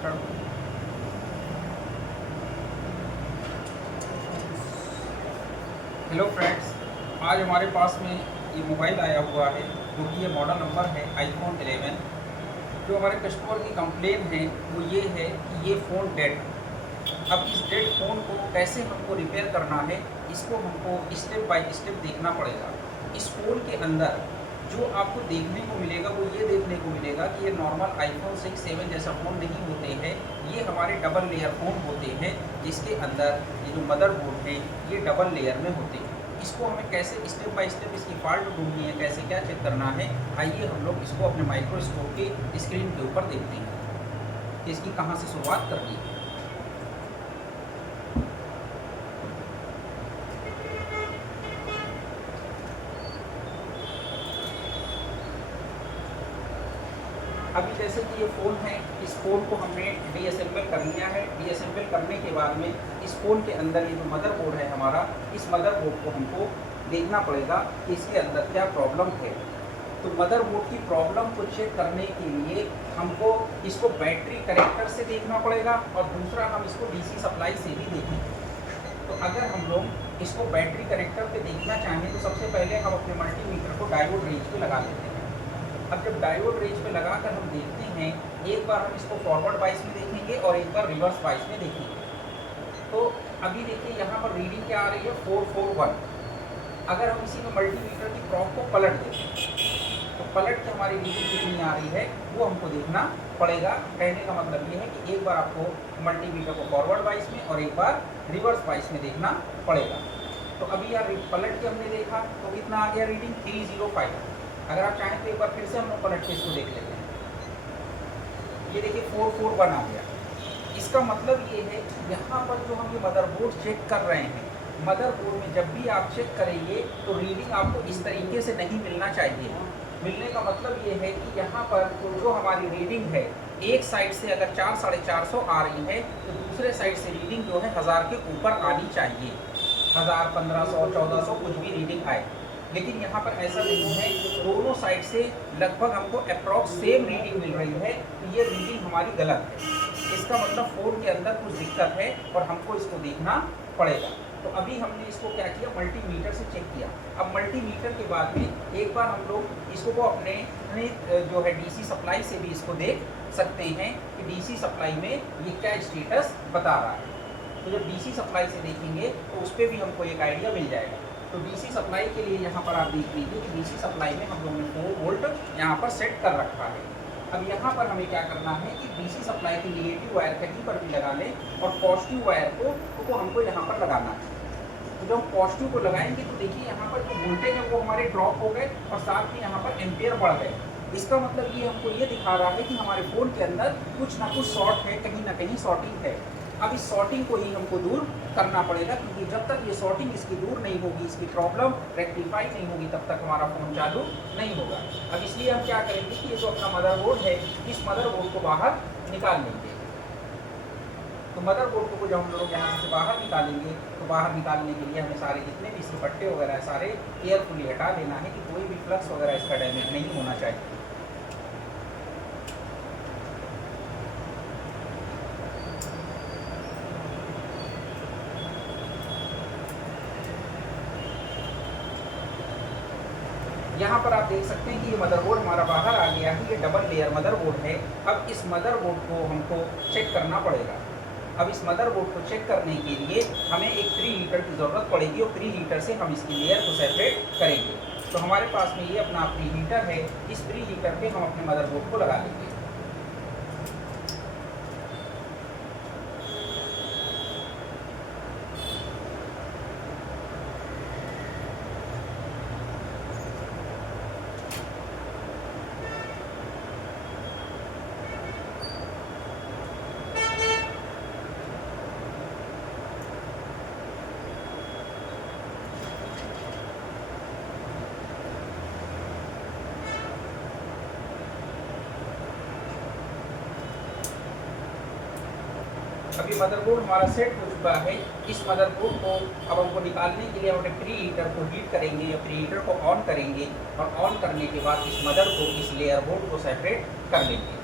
Start. Hello friends, आज हमारे पास में ये मोबाइल आया हुआ है जो कि ये मॉडल नंबर है आईफोन 11। जो हमारे कस्टमर की कंप्लेन है वो ये है कि ये फ़ोन डेड। अब इस डेड फ़ोन को कैसे हमको रिपेयर करना है, इसको हमको स्टेप बाय स्टेप देखना पड़ेगा। इस फ़ोन के अंदर जो आपको देखने को मिलेगा वो ये देखने को मिलेगा कि ये नॉर्मल आईफोन 6, 7 जैसा फ़ोन नहीं होते हैं। ये हमारे डबल लेयर फ़ोन होते हैं जिसके अंदर ये जो मदरबोर्ड है ये डबल लेयर में होते हैं। इसको हमें कैसे स्टेप बाय स्टेप इसकी फॉल्ट ढूंढनी है, कैसे क्या चेक करना है, आइए हम लोग इसको अपने माइक्रोस्कोप के स्क्रीन के ऊपर देखते हैं कि इसकी कहाँ से शुरुआत करनी है। अभी जैसे कि ये फ़ोन है, इस फ़ोन को हमने डीअसेंबल कर लिया है। डीअसेंबल करने के बाद में इस फ़ोन के अंदर ये जो मदरबोर्ड है हमारा, इस मदरबोर्ड को हमको देखना पड़ेगा कि इसके अंदर क्या प्रॉब्लम है। तो मदरबोर्ड की प्रॉब्लम को चेक करने के लिए हमको इसको बैटरी कनेक्टर से देखना पड़ेगा और दूसरा हम इसको डीसी सप्लाई से भी देखेंगे। तो अगर हम लोग इसको बैटरी कनेक्टर पे देखना चाहें तो सबसे पहले हम अपने मल्टीमीटर को डायोड रेंज पे लगा लेते हैं। अब जब डायोड रेंज पे लगाकर हम देखते हैं, एक बार हम इसको फॉरवर्ड वाइज में देखेंगे और एक बार रिवर्स वाइज में देखेंगे। तो अभी देखिए यहाँ पर रीडिंग क्या आ रही है, 441। अगर हम इसी में मल्टीमीटर की प्रॉप को पलट देते हैं तो पलट के हमारी रीडिंग कितनी आ रही है वो हमको देखना पड़ेगा। कहने का मतलब ये है कि एक बार आपको मल्टीमीटर को फॉरवर्ड वाइज में और एक बार रिवर्स वाइज में देखना पड़ेगा। तो अभी यार पलट के हमने देखा तो कितना आ गया रीडिंग, 305। अगर आप चाहें तो एक बार फिर से हम लोग पलट के इसको देख लेते हैं। ये देखिए 441 आ गया। इसका मतलब ये है यहाँ पर जो हम ये मदरबोर्ड चेक कर रहे हैं, मदरबोर्ड में जब भी आप चेक करेंगे तो रीडिंग आपको इस तरीके से नहीं मिलना चाहिए। मिलने का मतलब ये है कि यहाँ पर जो हमारी रीडिंग है, एक साइड से अगर 400, 450 आ रही है तो दूसरे साइड से रीडिंग जो है 1000 के ऊपर आनी चाहिए। 1000, 1500, 1400 कुछ भी रीडिंग आए, लेकिन यहाँ पर ऐसा नहीं है। दोनों साइड से लगभग हमको अप्रॉक्स सेम रीडिंग मिल रही है, तो ये रीडिंग हमारी गलत है। इसका मतलब फ़ोन के अंदर कुछ दिक्कत है और हमको इसको देखना पड़ेगा। तो अभी हमने इसको क्या किया, मल्टीमीटर से चेक किया। अब मल्टीमीटर के बाद में एक बार हम लोग इसको अपने जो है डीसी सप्लाई से भी इसको देख सकते हैं कि डीसी सप्लाई में ये क्या स्टेटस बता रहा है। तो जब डीसी सप्लाई से देखेंगे तो उस पर भी हमको एक आइडिया मिल जाएगा। तो डीसी सप्लाई के लिए यहाँ पर आप देख लीजिए कि डीसी सप्लाई में हम लोगों ने 4 वोल्ट यहाँ पर सेट कर रखा है। अब यहाँ पर हमें क्या करना है कि डीसी सप्लाई की नेगेटिव वायर कहीं पर भी लगा लें और पॉजिटिव वायर को हमको यहाँ पर लगाना है। तो जब हम पॉजिटिव को लगाएंगे तो देखिए यहाँ पर जो वोल्टेज है वो हमारे ड्रॉप हो गए और साथ में यहाँ पर एम्पियर बढ़ गए। इसका मतलब ये हमको ये दिखा रहा है कि हमारे फ़ोन के अंदर कुछ ना कुछ शॉर्ट है, कहीं ना कहीं शॉर्टिंग है। अब इस शॉर्टिंग को ही हमको दूर करना पड़ेगा, क्योंकि जब तक ये शॉर्टिंग इसकी दूर नहीं होगी, इसकी प्रॉब्लम रेक्टिफाई नहीं होगी, तब तक हमारा फ़ोन चालू नहीं होगा। अब इसलिए हम क्या करेंगे कि ये जो अपना मदरबोर्ड है, इस मदरबोर्ड को बाहर निकाल लेंगे। तो मदरबोर्ड को जब हम लोग यहाँ से बाहर निकालेंगे तो बाहर निकालने के लिए हमें सारे जितने भी इसके पट्टे वगैरह सारे केयरफुली हटा देना है कि कोई भी फ्लक्स वगैरह इसका डैमेज नहीं होना चाहिए। यहाँ पर आप देख सकते हैं कि ये मदरबोर्ड हमारा बाहर आ गया है। ये डबल लेयर मदरबोर्ड है। अब इस मदरबोर्ड को हमको चेक करना पड़ेगा। अब इस मदरबोर्ड को चेक करने के लिए हमें एक 3 हीटर की ज़रूरत पड़ेगी और 3 हीटर से हम इसकी लेयर को सेपरेट करेंगे। तो हमारे पास में ये अपना प्री हीटर है। इस प्री हीटर पे हम अपने मदरबोर्ड को लगा लेंगे। अभी मदरबोर्ड हमारा सेट हो चुका है। इस मदरबोर्ड को अब हमको निकालने के लिए हम अपने प्री हीटर को हीट करेंगे या प्री हीटर को ऑन करेंगे और ऑन करने के बाद इस मदर को, इस लेयर बोर्ड को सेपरेट कर लेंगे।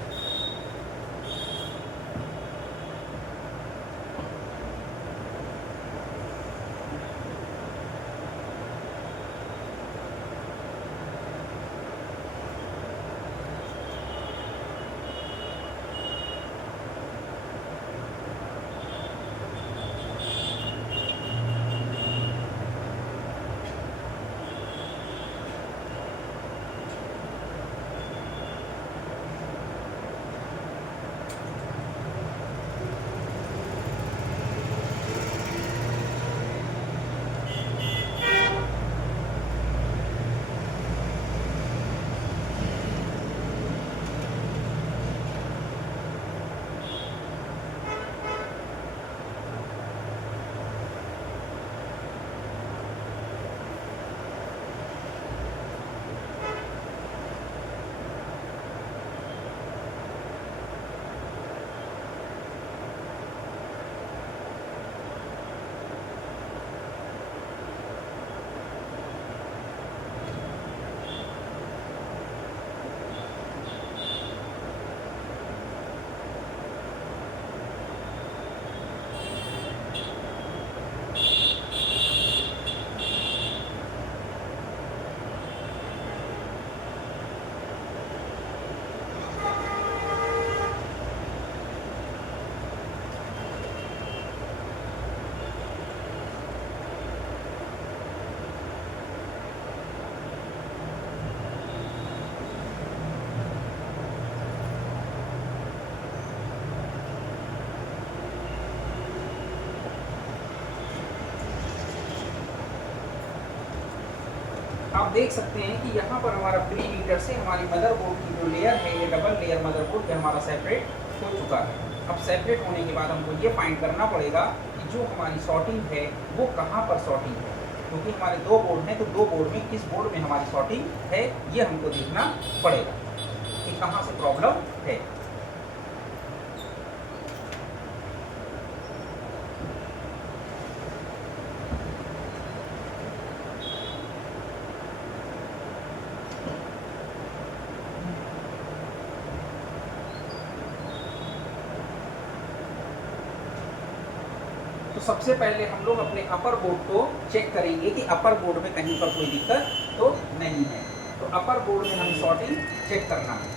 आप देख सकते हैं कि यहाँ पर हमारा प्री हीटर से हमारी मदरबोर्ड की जो लेयर है, ये डबल लेयर मदरबोर्ड, ये हमारा सेपरेट हो चुका है। अब सेपरेट होने के बाद हमको ये फाइंड करना पड़ेगा कि जो हमारी शॉर्टिंग है वो कहाँ पर शॉर्टिंग है, क्योंकि हमारे दो बोर्ड हैं, तो दो बोर्ड में किस बोर्ड में हमारी शॉर्टिंग है ये हमको देखना पड़ेगा कि कहाँ से प्रॉब्लम है। तो सबसे पहले हम लोग अपने अपर बोर्ड को चेक करेंगे कि अपर बोर्ड में कहीं पर कोई दिक्कत तो नहीं है। तो अपर बोर्ड में हमें शॉर्टिंग चेक करना है।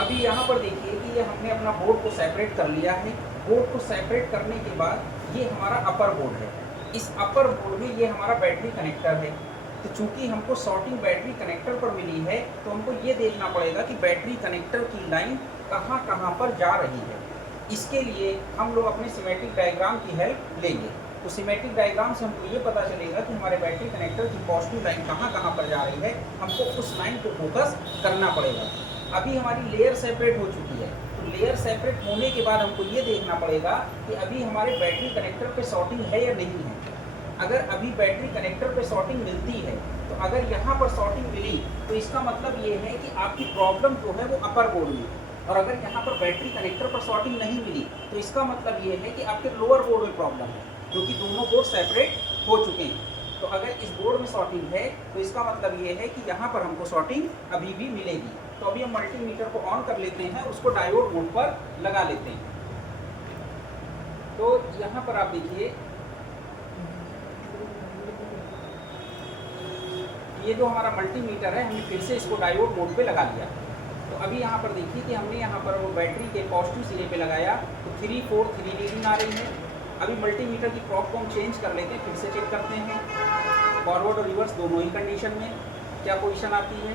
अभी यहाँ पर देखिए कि ये हमने अपना बोर्ड को सेपरेट कर लिया है। बोर्ड को सेपरेट करने के बाद ये हमारा अपर बोर्ड है। इस अपर बोर्ड में ये हमारा बैटरी कनेक्टर है। तो चूंकि हमको शॉर्टिंग बैटरी कनेक्टर पर मिली है तो हमको ये देखना पड़ेगा कि बैटरी कनेक्टर की लाइन कहाँ कहाँ पर जा रही है। इसके लिए हम लोग अपने सिमेट्रिक डायग्राम की हेल्प लेंगे। तो सिमेट्रिक डायग्राम से हमको ये पता चलेगा कि हमारे बैटरी कनेक्टर की पॉजिटिव लाइन कहाँ कहाँ पर जा रही है, हमको उस लाइन को फोकस करना पड़ेगा। अभी हमारी लेयर सेपरेट हो चुकी है, तो लेयर सेपरेट होने के बाद हमको ये देखना पड़ेगा कि अभी हमारे बैटरी कनेक्टर पे शॉर्टिंग है या नहीं है। अगर अभी बैटरी कनेक्टर पे शॉर्टिंग मिलती है, तो अगर यहाँ पर शॉर्टिंग मिली तो इसका मतलब ये है कि आपकी प्रॉब्लम जो है वो अपर बोर्ड में, और अगर यहाँ पर बैटरी कनेक्टर पर शॉर्टिंग नहीं मिली तो इसका मतलब ये है कि आपके लोअर बोर्ड में प्रॉब्लम है, क्योंकि दोनों बोर्ड सेपरेट हो चुके हैं। तो अगर इस बोर्ड में शॉर्टिंग है तो इसका मतलब ये है कि यहाँ पर हमको शॉर्टिंग अभी भी मिलेगी। तो अभी हम मल्टीमीटर को ऑन कर लेते हैं, उसको डायोड मोड पर लगा लेते हैं। तो यहाँ पर आप देखिए ये जो हमारा मल्टीमीटर है, हमने फिर से इसको डायोड मोड पे लगा लिया। तो अभी यहाँ पर देखिए कि हमने यहाँ पर वो बैटरी के पॉजिटिव सिरे पे लगाया तो 3 4 3 रीडिंग आ रही है। अभी मल्टीमीटर की प्रॉप को हम चेंज कर लेते हैं, फिर से चेक करते हैं फॉरवर्ड और रिवर्स दोनों ही कंडीशन में क्या पोजीशन आती है।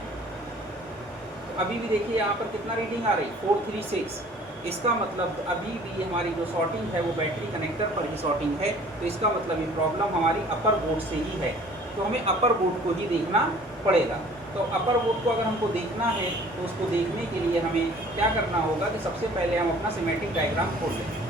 तो अभी भी देखिए यहाँ पर कितना रीडिंग आ रही, 436। इसका मतलब अभी भी हमारी जो शॉर्टिंग है वो बैटरी कनेक्टर पर ही शॉर्टिंग है। तो इसका मतलब ये प्रॉब्लम हमारी अपर बोर्ड से ही है, तो हमें अपर बोर्ड को ही देखना पड़ेगा। तो अपर बोर्ड को अगर हमको देखना है तो उसको देखने के लिए हमें क्या करना होगा कि सबसे पहले हम अपना सिमेट्रिक डायग्राम खोल लें।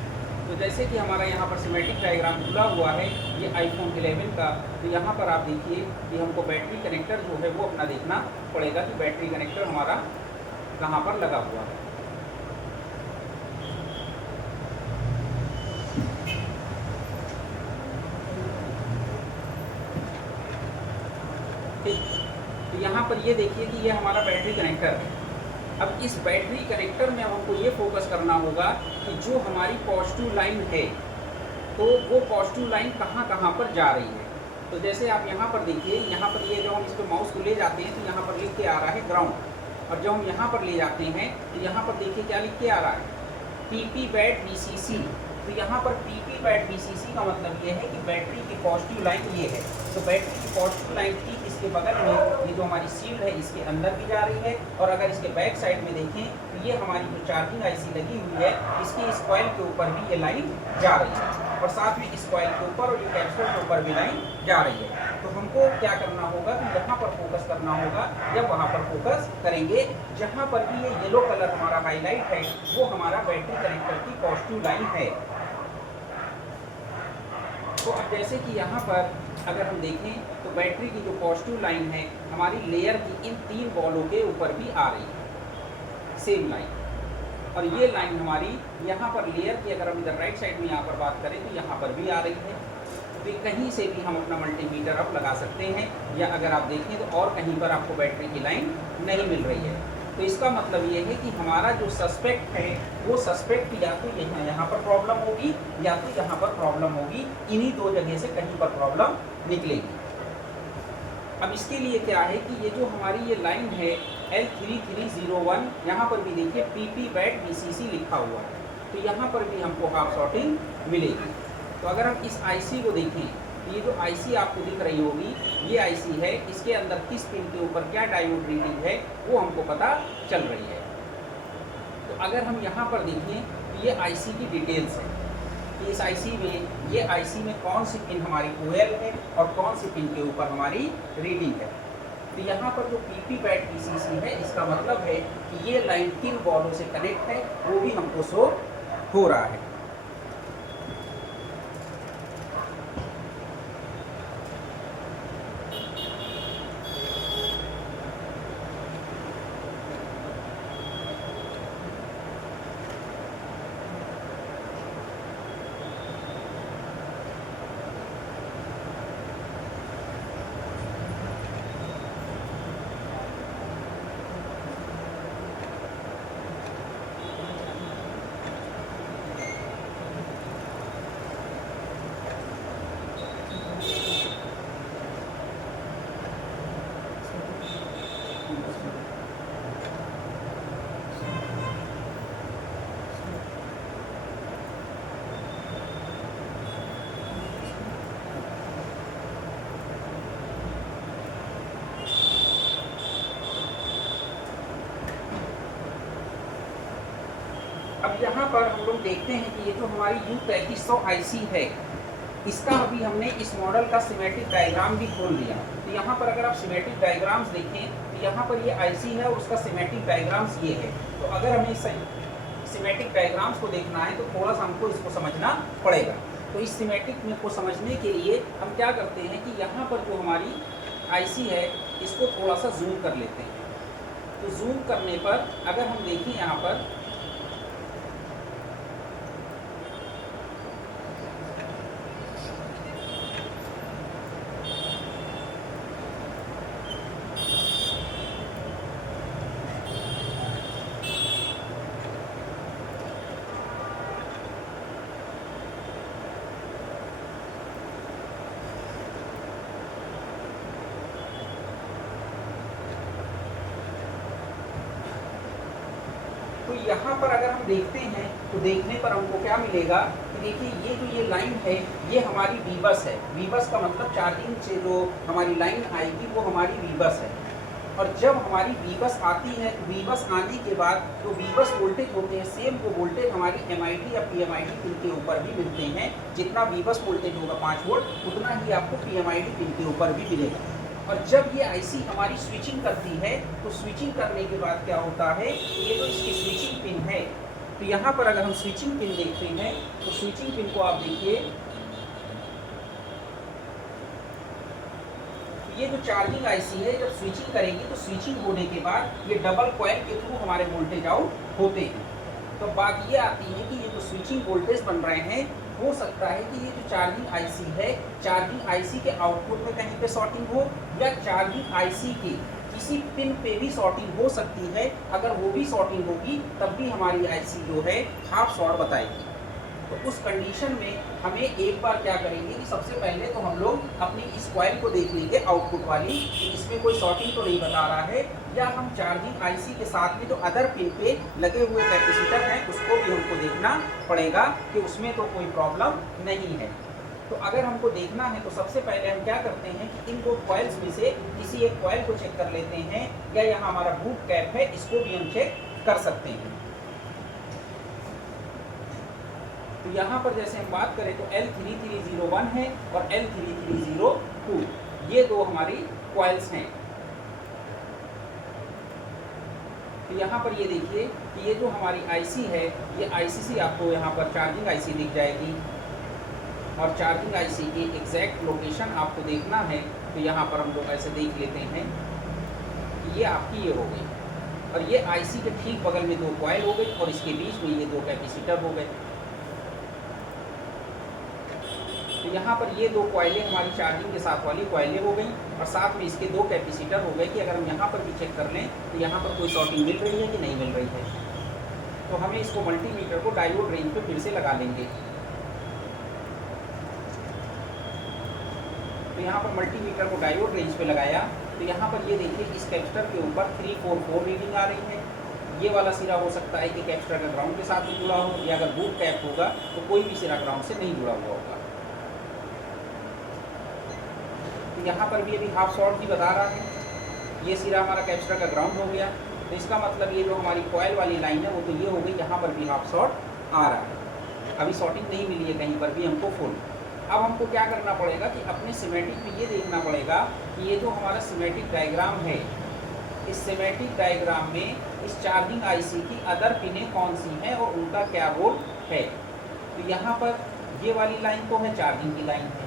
तो जैसे कि हमारा यहाँ पर सिमेट्रिक डायग्राम खुला हुआ है, ये आईफोन 11 का। तो यहाँ पर आप देखिए कि हमको बैटरी कनेक्टर जो है वो अपना देखना पड़ेगा कि बैटरी कनेक्टर हमारा कहाँ पर लगा हुआ है। तो यहाँ पर ये देखिए कि ये हमारा बैटरी कनेक्टर है। अब इस बैटरी कनेक्टर में हमको ये फोकस करना होगा कि जो हमारी पॉजिटिव लाइन है तो वो पॉजिटिव लाइन कहाँ कहाँ पर जा रही है। तो जैसे आप यहाँ पर देखिए, यहाँ पर ये जो हम इस पर माउस को ले जाते हैं तो यहाँ पर लिख के आ रहा है ग्राउंड, और जब हम यहाँ पर ले जाते हैं तो यहाँ पर देखिए क्या लिख के आ रहा है, PP बैट VCC। तो यहाँ पर PP बैट VCC का मतलब ये है कि बैटरी की पॉजिटिव लाइन ये है। तो बैटरी की पॉजिटिव लाइन ठीक इसके बगल में ये जो हमारी शील्ड है इसके अंदर भी जा रही है, और अगर इसके बैक साइड में देखें तो ये हमारी जो चार्जिंग IC लगी हुई है इसकी इस कॉइल के ऊपर भी ये लाइन जा रही है, और साथ में इस कॉइल के ऊपर और ये कैपेसिटर के ऊपर भी लाइन जा रही है। तो हमको क्या करना होगा कि यहाँ पर फोकस करना होगा या वहाँ पर फोकस करेंगे। जहाँ पर भी ये येलो कलर हमारा हाईलाइट है वो हमारा बैटरी कनेक्टर की पॉजिटिव लाइन है। तो अब जैसे कि यहाँ पर अगर हम देखें तो बैटरी की जो पॉजिटिव लाइन है हमारी लेयर की इन 3 बॉलों के ऊपर भी आ रही है सेम लाइन, और ये लाइन हमारी यहाँ पर लेयर की अगर हम इधर राइट साइड में यहाँ पर बात करें तो यहाँ पर भी आ रही है। तो कहीं से भी हम अपना मल्टीमीटर अब लगा सकते हैं, या अगर आप देखें तो और कहीं पर आपको बैटरी की लाइन नहीं मिल रही है। तो इसका मतलब ये है कि हमारा जो सस्पेक्ट है वो सस्पेक्ट या तो यहाँ पर प्रॉब्लम होगी या तो यहाँ पर प्रॉब्लम होगी, इन्हीं 2 जगह से कहीं पर प्रॉब्लम निकलेगी। अब इसके लिए क्या है कि ये जो हमारी ये लाइन है L3301, यहाँ पर भी देखिए PP बैट VCC लिखा हुआ है, तो यहाँ पर भी हमको हाफ शॉर्टिंग मिलेगी। तो अगर हम इस IC को देखें, ये जो IC आपको दिख रही होगी ये IC है, इसके अंदर किस पिन के ऊपर क्या डायोड रीडिंग है वो हमको पता चल रही है। तो अगर हम यहाँ पर देखें तो ये IC की डिटेल्स है कि इस IC में ये IC में कौन सी पिन हमारी OL है और कौन सी पिन के ऊपर हमारी रीडिंग है। तो यहाँ पर जो PP बैट VCC है इसका मतलब है कि ये लाइन किन बॉलों से कनेक्ट है वो भी हमको शो हो रहा है। यहाँ पर हम लोग देखते हैं कि ये जो हमारी U3300 IC है, इसका अभी हमने इस मॉडल का सिमेट्रिक डायग्राम भी खोल दिया। तो यहाँ पर अगर आप सिमेट्रिक डायग्राम्स देखें तो यहाँ पर ये IC है और उसका सिमेट्रिक डायग्राम्स ये है। तो अगर हमें सिमेट्रिक डायग्राम्स को देखना है तो थोड़ा सा हमको इसको समझना पड़ेगा। तो इस सिमेट्रिक में को समझने के लिए हम क्या करते हैं कि यहाँ पर जो हमारी IC है इसको थोड़ा सा जूम कर लेते हैं। तो जूम करने पर अगर हम देखें यहाँ पर तो यहाँ पर अगर हम देखते हैं तो देखने पर हमको क्या मिलेगा कि देखिए ये जो ये लाइन है ये हमारी वी बस है। वी बस का मतलब चार्जिंग से जो हमारी लाइन आएगी वो हमारी वी बस है। और जब हमारी वी बस आती है तो वी बस आने के बाद जो वी बस वोल्टेज होते हैं सेम वो वोल्टेज हमारी MID या PMID पिन के ऊपर भी मिलते हैं। जितना वी बस वोल्टेज होगा 5 वोल्ट उतना ही आपको PMID पिन के ऊपर भी मिलेगा। और जब ये IC हमारी स्विचिंग करती है तो स्विचिंग करने के बाद क्या होता है, ये जो इसकी स्विचिंग पिन है, तो यहाँ पर अगर हम स्विचिंग पिन देखते हैं तो स्विचिंग पिन को आप देखिए, ये जो चार्जिंग IC है जब स्विचिंग करेगी तो स्विचिंग होने के बाद ये डबल कॉइल के थ्रू हमारे वोल्टेज आउट होते हैं। तो बात ये आती है कि ये जो स्विचिंग वोल्टेज बन रहे हैं हो सकता है कि ये जो चार्जिंग IC है, चार्जिंग IC के आउटपुट में कहीं पे शॉर्टिंग हो या चार्जिंग IC की किसी पिन पे भी शॉर्टिंग हो सकती है। अगर वो भी शॉर्टिंग होगी तब भी हमारी IC जो है हाफ शॉर्ट बताएगी। तो उस कंडीशन में हमें एक बार क्या करेंगे कि सबसे पहले तो हम लोग अपनी इस कॉइल को देख लेंगे आउटपुट वाली कि इसमें कोई शॉर्टिंग तो नहीं बता रहा है, या हम चार्जिंग IC के साथ में जो अदर पिन पे लगे हुए कैपेसिटर हैं उसको भी हमको देखना पड़ेगा कि उसमें तो कोई प्रॉब्लम नहीं है। तो अगर हमको देखना है तो सबसे पहले हम क्या करते हैं कि इन दो कॉइल्स में से किसी एक कॉइल को चेक कर लेते हैं, या यहाँ हमारा बूट कैप है इसको भी हम चेक कर सकते हैं। तो यहाँ पर जैसे हम बात करें तो L3301 है और L3302, ये दो हमारी कॉइल्स हैं। तो यहाँ पर ये देखिए कि ये जो हमारी IC है ये IC आपको यहाँ पर चार्जिंग IC दिख जाएगी, और चार्जिंग IC की एग्जैक्ट लोकेशन आपको देखना है तो यहाँ पर हम लोग ऐसे देख लेते हैं कि ये आपकी ये हो गई, और ये IC के ठीक बगल में दो कॉइल हो गई और इसके बीच में ये दो कैपेसिटर हो गए। तो यहाँ पर ये दो कॉइलें हमारी चार्जिंग के साथ वाली कॉइलें हो गई, और साथ में इसके दो कैपेसिटर हो गए कि अगर हम यहाँ पर भी चेक कर लें तो यहाँ पर कोई शॉर्टिंग मिल रही है कि नहीं मिल रही है। तो हमें इसको मल्टीमीटर को डायोड रेंज पे फिर से लगा लेंगे। तो यहाँ पर मल्टीमीटर को डायोड रेंज पे लगाया तो यहाँ पर ये देखिए इस कैपेसिटर के ऊपर 344 रीडिंग आ रही है। ये वाला सिरा हो सकता है कि कैपेसिटर का ग्राउंड के साथ भी जुड़ा हो, या अगर बूट कैप होगा तो कोई भी सिरा ग्राउंड से नहीं जुड़ा हुआ होगा। तो यहाँ पर भी अभी हाफ शॉर्ट भी बता रहा है, ये सिरा हमारा कैपेसिटर का ग्राउंड हो गया। तो इसका मतलब ये जो हमारी कॉइल वाली लाइन है वो तो ये हो गई, यहाँ पर भी हाफ शॉर्ट आ रहा है। अभी शॉर्टिंग नहीं मिली है कहीं पर भी हमको फुल। अब हमको क्या करना पड़ेगा कि अपने सिमेटिक में ये देखना पड़ेगा कि ये जो हमारा सिमेटिक डायग्राम है, इस सिमेटिक डायग्राम में इस चार्जिंग IC की अदर पिनें कौन सी हैं और उनका क्या रोल है। तो यहाँ पर ये वाली लाइन तो है चार्जिंग की लाइन है,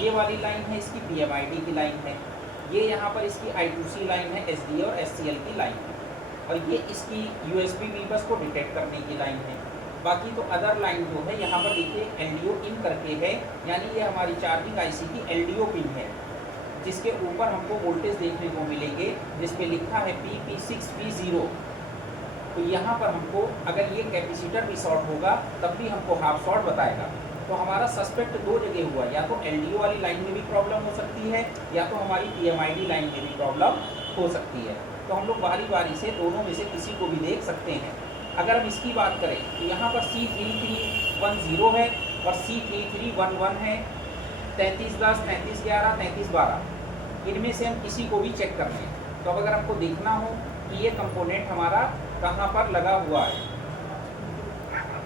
ये वाली लाइन है इसकी PMID की लाइन है, ये यहाँ पर इसकी I2C लाइन है, SD और SCL की लाइन है, और ये इसकी USB V-बस को डिटेक्ट करने की लाइन है। बाकी तो अदर लाइन जो है यहाँ पर देखिए LDO इन करके है, यानी ये हमारी चार्जिंग IC की LDO पिन है, जिसके ऊपर हमको वोल्टेज देखने को मिलेंगे जिस पे लिखा है PP6P0। तो यहाँ पर हमको अगर ये कैपेसिटर भी शॉर्ट होगा तब भी हमको हाफ शॉर्ट बताएगा। तो हमारा सस्पेक्ट दो जगह हुआ, या तो LDO वाली लाइन में भी प्रॉब्लम हो सकती है या तो हमारी PMID लाइन में भी प्रॉब्लम हो सकती है। तो हम लोग बारी बारी से दोनों में से किसी को भी देख सकते हैं। अगर हम इसकी बात करें तो यहाँ पर C3310 है और C3311 है, 3310, 3311, 3312, इनमें से हम किसी को भी चेक कर लें। तो अब अगर हमको देखना हो कि ये कंपोनेंट हमारा कहाँ पर लगा हुआ है,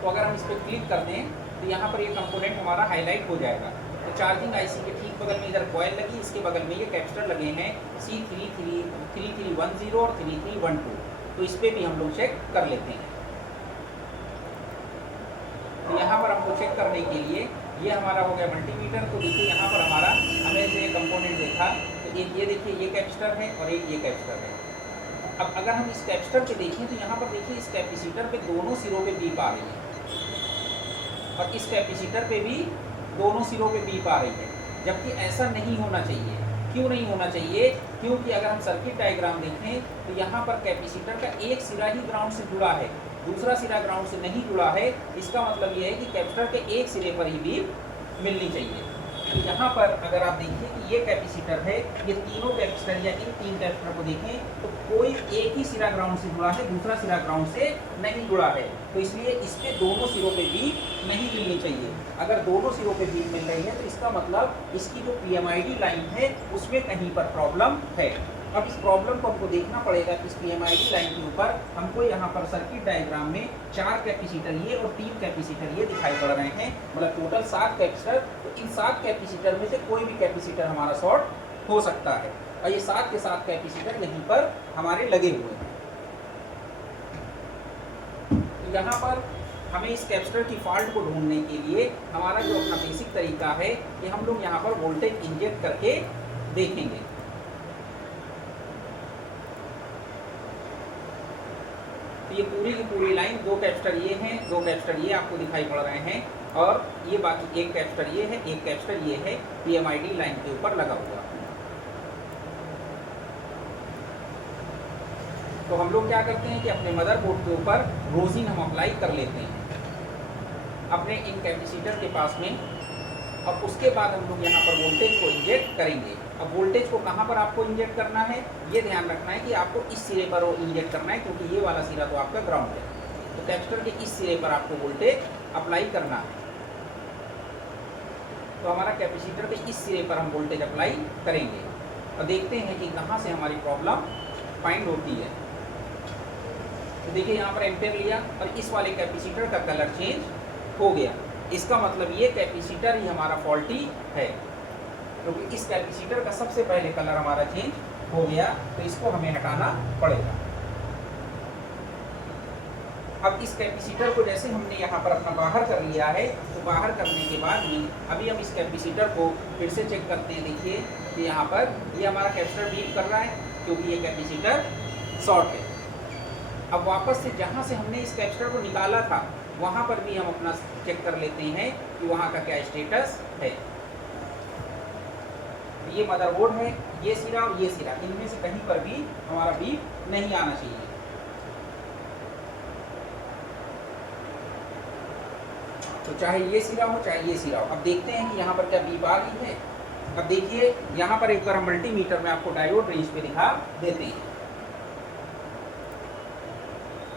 तो अगर हम इस पर क्लिक कर दें तो यहाँ पर ये कंपोनेंट हमारा हाईलाइट हो जाएगा। तो चार्जिंग आईसी के ठीक बगल में इधर कॉइल लगी, इसके बगल में ये कैपेसिटर लगे हैं C3310 और 3312। तो इस पर भी हम लोग चेक कर लेते हैं। तो यहाँ पर हमको चेक करने के लिए ये हमारा हो गया मल्टीमीटर। तो देखिए यहाँ पर हमारा हमें जो कंपोनेंट देखा, तो एक ये देखिए ये कैपेसिटर है और एक ये कैपेसिटर है। अब अगर हम इस कैपेसिटर पे देखें तो यहाँ पर देखिए इस कैपेसिटर पे दोनों सिरों पे बीप आ रही है और इस कैपेसिटर पे भी दोनों सिरों पे बीप आ रही है, जबकि ऐसा नहीं होना चाहिए। क्यों नहीं होना चाहिए? क्योंकि अगर हम सर्किट डायग्राम देखें तो यहाँ पर कैपेसिटर का एक सिरा ही ग्राउंड से जुड़ा है, दूसरा सिरा ग्राउंड से नहीं जुड़ा है। इसका मतलब ये है कि कैपेसिटर के एक सिरे पर ही बीप मिलनी चाहिए। तो यहाँ पर अगर आप देखिए कि ये कैपेसिटर है, ये तीनों कैपेसिटर या इन तीन कैपेसिटर को देखें तो कोई एक ही सिरा ग्राउंड से जुड़ा है, दूसरा सिरा ग्राउंड से नहीं जुड़ा है। तो इसलिए इस पे दोनों सिरों पे बीप नहीं मिलनी चाहिए। अगर दोनों सिरों पे बीप मिल रही है तो इसका मतलब इसकी जो PMID लाइन है उसमें कहीं पर प्रॉब्लम है। अब इस प्रॉब्लम को हमको देखना पड़ेगा कि इस PMID लाइन के ऊपर हमको यहाँ पर सर्किट डायग्राम में 4 कैपेसिटर ये और 3 कैपेसिटर ये दिखाई पड़ रहे हैं, मतलब टोटल 7 कैपेसिटर। तो इन 7 कैपेसिटर में से कोई भी कैपेसिटर हमारा शॉर्ट हो सकता है और ये 7 के 7 कैपेसिटर यहीं पर हमारे लगे हुए हैं। तो यहाँ पर हमें इस कैपेसिटर की फॉल्ट को ढूंढने के लिए हमारा जो अपना बेसिक तरीका है कि हम लोग यहाँ पर वोल्टेज इंजेक्ट करके देखेंगे। तो ये पूरी की पूरी लाइन, 2 कैपेसिटर ये हैं, 2 कैपेसिटर ये आपको दिखाई पड़ रहे हैं और ये बाकी एक कैपेसिटर ये है, एक कैपेसिटर ये है PMID लाइन के ऊपर लगा हुआ। तो हम लोग क्या करते हैं कि अपने मदरबोर्ड के ऊपर रोजिन हम अप्लाई कर लेते हैं अपने इन कैपेसिटर के पास में, और उसके बाद हम लोग यहाँ पर वोल्टेज को इंजेक्ट करेंगे। अब वोल्टेज को कहाँ पर आपको इंजेक्ट करना है, ये ध्यान रखना है कि आपको इस सिरे पर इंजेक्ट करना है, क्योंकि ये वाला सिरा तो आपका ग्राउंड है। तो कैपेसिटर के इस सिरे पर आपको वोल्टेज अप्लाई करना है। तो हमारा कैपेसिटर के इस सिरे पर हम वोल्टेज अप्लाई करेंगे और देखते हैं कि कहाँ से हमारी प्रॉब्लम फाइंड होती है। तो देखिए यहाँ पर एम्पेयर लिया और इस वाले कैपेसिटर का कलर चेंज हो गया। इसका मतलब ये कैपेसिटर ही हमारा फॉल्टी है, क्योंकि इस कैपेसिटर का सबसे पहले कलर हमारा चेंज हो गया। तो इसको हमें हटाना पड़ेगा। अब इस कैपेसिटर को जैसे हमने यहाँ पर अपना बाहर कर लिया है, तो बाहर करने के बाद में अभी हम इस कैपेसिटर को फिर से चेक करते हैं। देखिए कि यहाँ पर ये हमारा कैपेसिटर बीप कर रहा है, क्योंकि ये कैपेसिटर शॉर्ट है। अब वापस से जहाँ से हमने इस कैपेसिटर को निकाला था वहाँ पर भी हम अपना चेक कर लेते हैं कि वहाँ का क्या स्टेटस है। ये मदरबोर्ड है, ये सिरा और ये सिरा, इनमें से कहीं पर भी हमारा बीप नहीं आना चाहिए। तो चाहे ये सिरा हो चाहे ये सिरा हो। अब देखते हैं कि यहाँ पर क्या बीप आ रही है। अब देखिए यहाँ पर एक बार हम मल्टीमीटर में आपको डायोड रेंज पे दिखा देते हैं।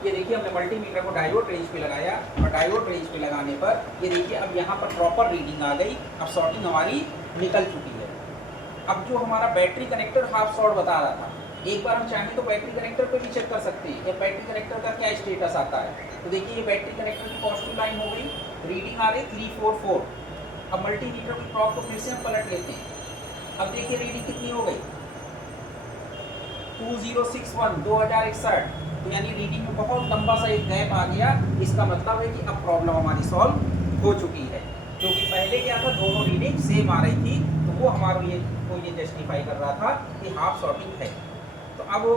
ये देखिए हमने मल्टीमीटर को डायोड रेंज पे लगाया और डायोड रेंज पे लगाने पर ये देखिए अब यहाँ पर प्रॉपर रीडिंग आ गई। अब शॉर्टिंग हमारी निकल चुकी है। अब जो हमारा बैटरी कनेक्टर हाफ शॉर्ट बता रहा था, एक बार हम चाहें तो बैटरी कनेक्टर पे भी चेक कर सकते हैं कि बैटरी कनेक्टर का क्या स्टेटस आता है। तो देखिए ये बैटरी कनेक्टर की पॉजिटिव लाइन हो गई, रीडिंग आ रही 344। अब मल्टीमीटर की क्लॉक को फिर से हम पलट लेते हैं। अब देखिए रीडिंग कितनी हो गई 2061 2061। तो यानी रीडिंग में बहुत लंबा सा एक गैप आ गया। इसका मतलब है कि अब प्रॉब्लम हमारी सॉल्व हो चुकी है, क्योंकि पहले क्या था दोनों रीडिंग सेम आ रही थी, तो वो हमारे लिए ये जस्टिफाई कर रहा था कि हाफ शॉर्टिंग है। तो अब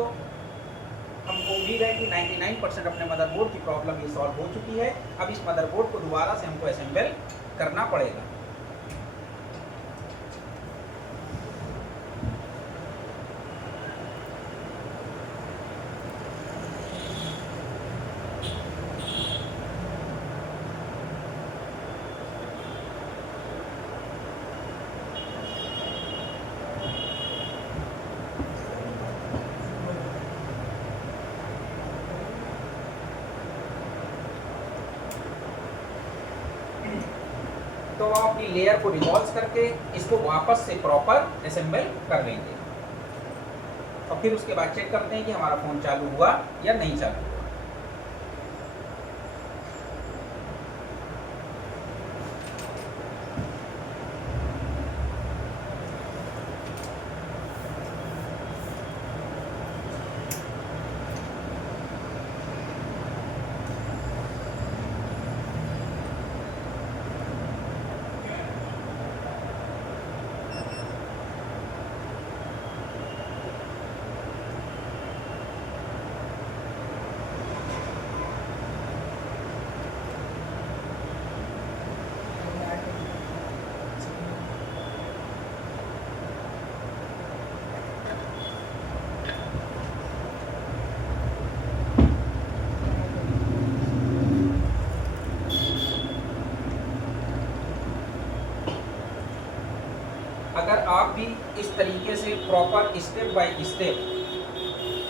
हमको उम्मीद है कि 99% अपने मदरबोर्ड की प्रॉब्लम ये सॉल्व हो चुकी है। अब इस मदरबोर्ड को दोबारा से हमको असेंबल करना पड़ेगा। तो हम अपनी लेयर को रिवॉल्व करके इसको वापस से प्रॉपर असेंबल कर लेंगे और फिर उसके बाद चेक करते हैं कि हमारा फ़ोन चालू हुआ या नहीं चालू हुआ। अगर आप भी इस तरीके से प्रॉपर स्टेप बाय स्टेप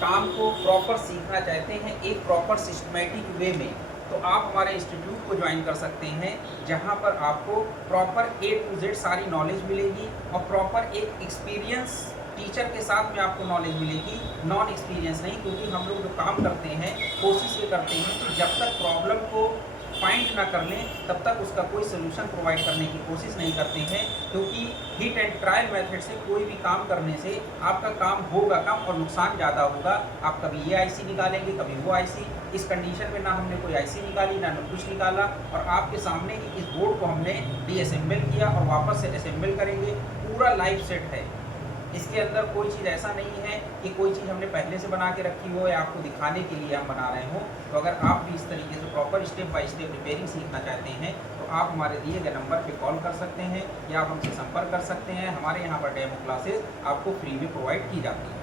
काम को प्रॉपर सीखना चाहते हैं एक प्रॉपर सिस्टमेटिक वे में, तो आप हमारे इंस्टीट्यूट को ज्वाइन कर सकते हैं, जहां पर आपको प्रॉपर A to Z सारी नॉलेज मिलेगी और प्रॉपर एक एक्सपीरियंस टीचर के साथ में आपको नॉलेज मिलेगी, नॉन एक्सपीरियंस नहीं। क्योंकि हम लोग जो काम करते हैं कोशिश ये करते हैं कि जब तक प्रॉब्लम को फाइंड ना कर लें तब तक उसका कोई सोल्यूशन प्रोवाइड करने की कोशिश नहीं करते हैं। क्योंकि हिट एंड ट्रायल मेथड से कोई भी काम करने से आपका काम होगा कम और नुकसान ज़्यादा होगा। आप कभी ये आईसी निकालेंगे, कभी वो आईसी। इस कंडीशन में ना हमने कोई आईसी निकाली ना कुछ निकाला, और आपके सामने ही इस बोर्ड को हमने डीअसेंबल किया और वापस से असेंबल करेंगे। पूरा लाइव सेट है, इसके अंदर कोई चीज़ ऐसा नहीं है कि कोई चीज़ हमने पहले से बना के रखी हो या आपको दिखाने के लिए हम बना रहे हो। तो अगर आप भी इस तरीके से proper step by step repairing सीखना चाहते हैं तो आप हमारे दिए गए नंबर पे कॉल कर सकते हैं या आप हमसे संपर्क कर सकते हैं। हमारे यहाँ पर डेमो क्लासेस आपको फ्री में प्रोवाइड की जाती है।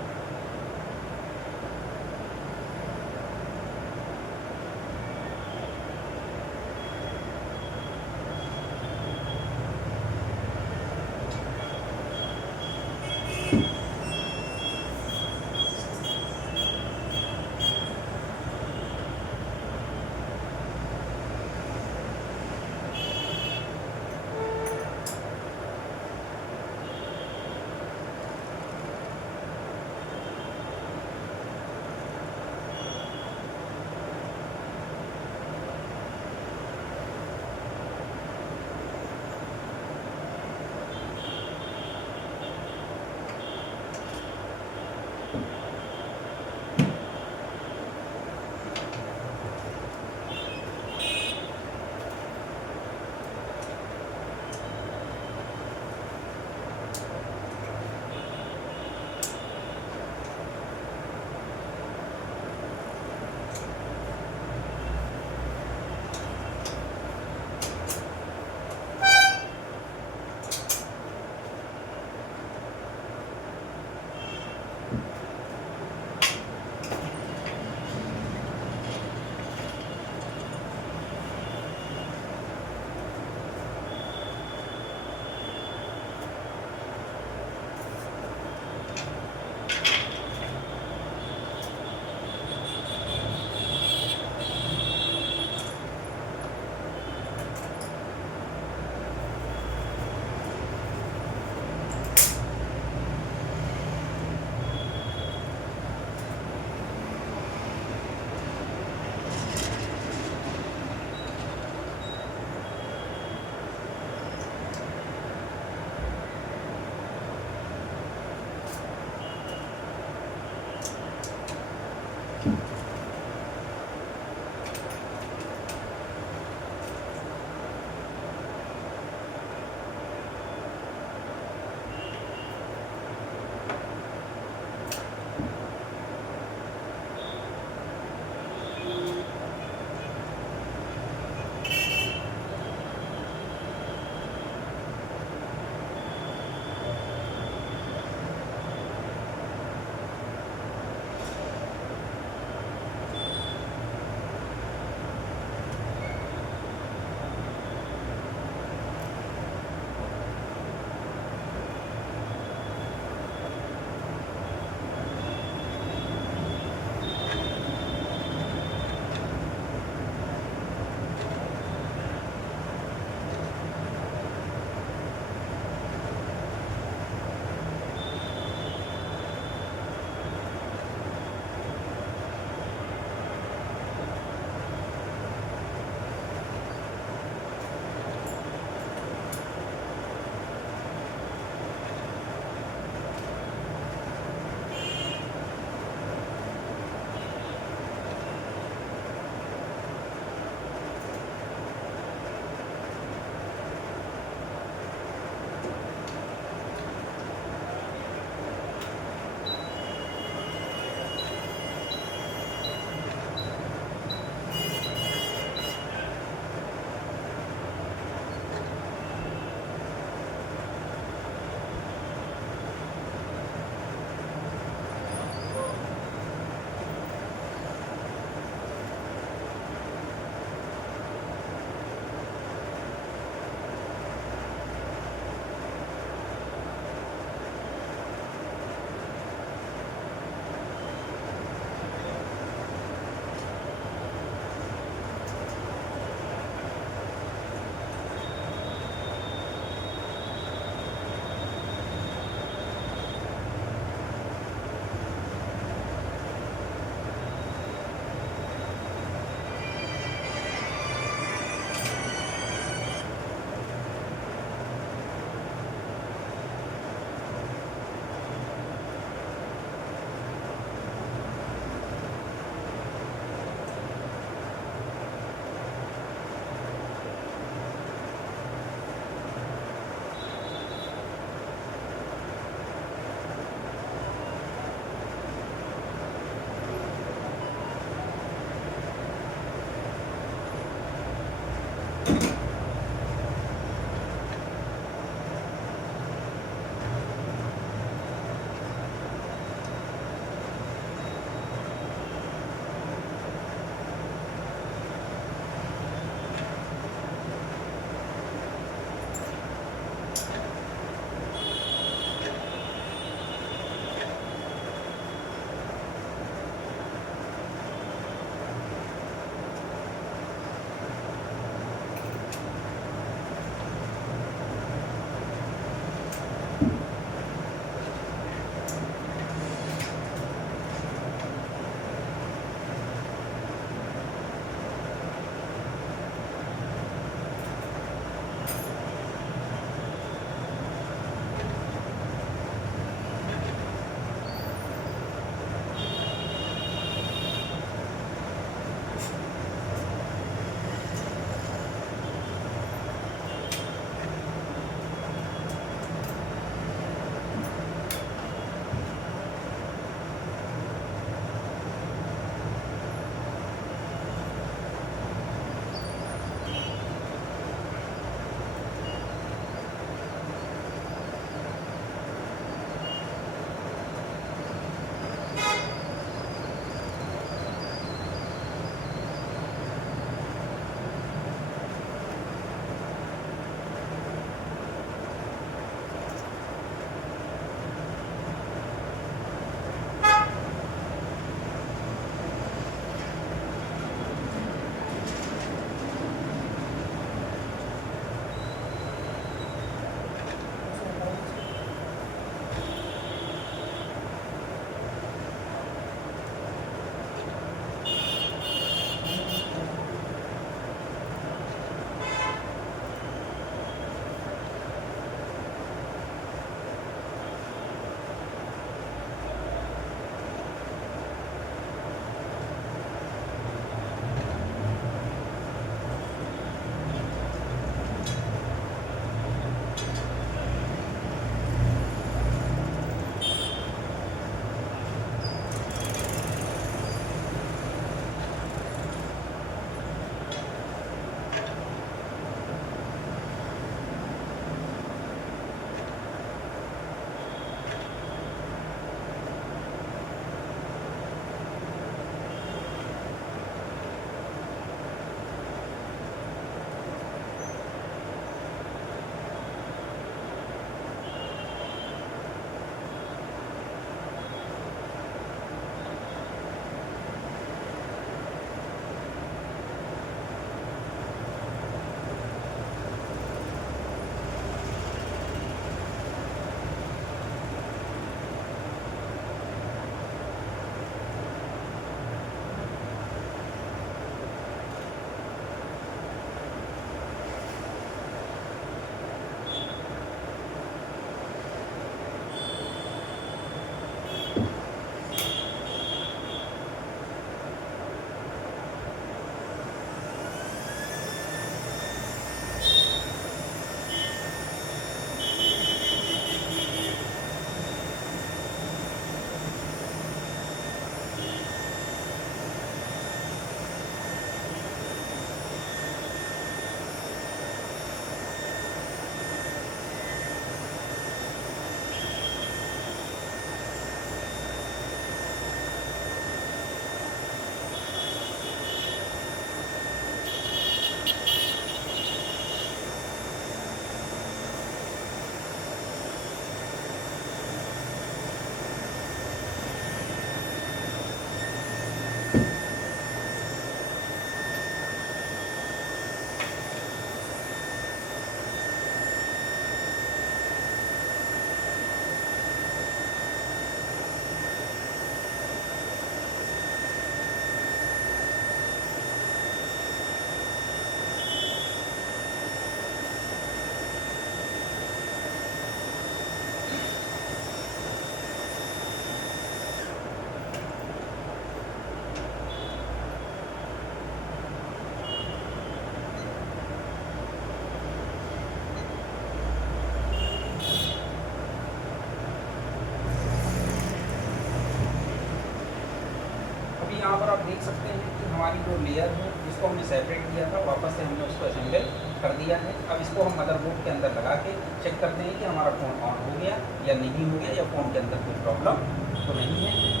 यहाँ पर आप देख सकते हैं कि हमारी जो लेयर है जिसको हमने सेपरेट किया था, वापस से हमने उसको असेंबल कर दिया है। अब इसको हम मदरबोर्ड के अंदर लगा के चेक करते हैं कि हमारा फ़ोन ऑन हो गया या नहीं हो गया, या फ़ोन के अंदर कोई प्रॉब्लम तो नहीं है।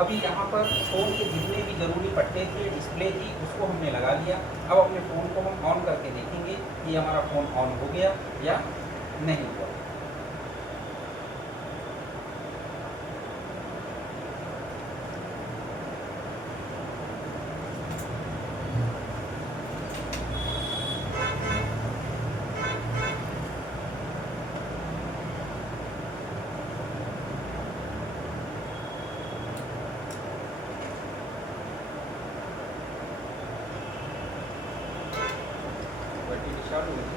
अभी यहाँ पर फ़ोन के जितने भी ज़रूरी पट्टे थे, डिस्प्ले थी, उसको हमने लगा लिया। अब अपने फ़ोन को हम ऑन करके देखेंगे कि हमारा फ़ोन ऑन हो गया या नहीं हुआ। बैटरी चालू है।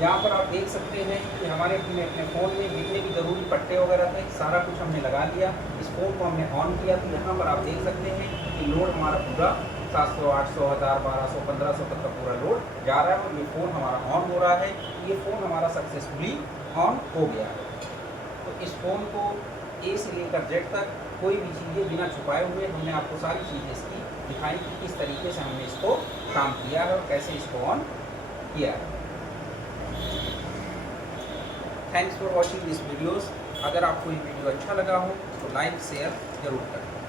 यहाँ पर आप देख सकते हैं कि हमारे अपने फ़ोन में जितने भी ज़रूरी पट्टे वगैरह थे, सारा कुछ हमने लगा लिया। इस फ़ोन को हमने ऑन किया तो यहाँ पर आप देख सकते हैं कि लोड हमारा पूरा 700, 800, 1000, 1200, 1500 तक का पूरा लोड जा रहा है और ये फ़ोन हमारा ऑन हो रहा है। ये फ़ोन हमारा सक्सेसफुली ऑन हो गया है। तो इस फ़ोन को ए से लेकर जेड तक कोई भी चीज़ें बिना छुपाए हुए हमने आपको सारी चीज़ें इसकी दिखाई कि किस तरीके से हमने इसको काम किया है और कैसे इसको ऑन किया है। Thanks for watching this videos. अगर आपको ये वीडियो अच्छा लगा हो तो लाइक शेयर ज़रूर करें।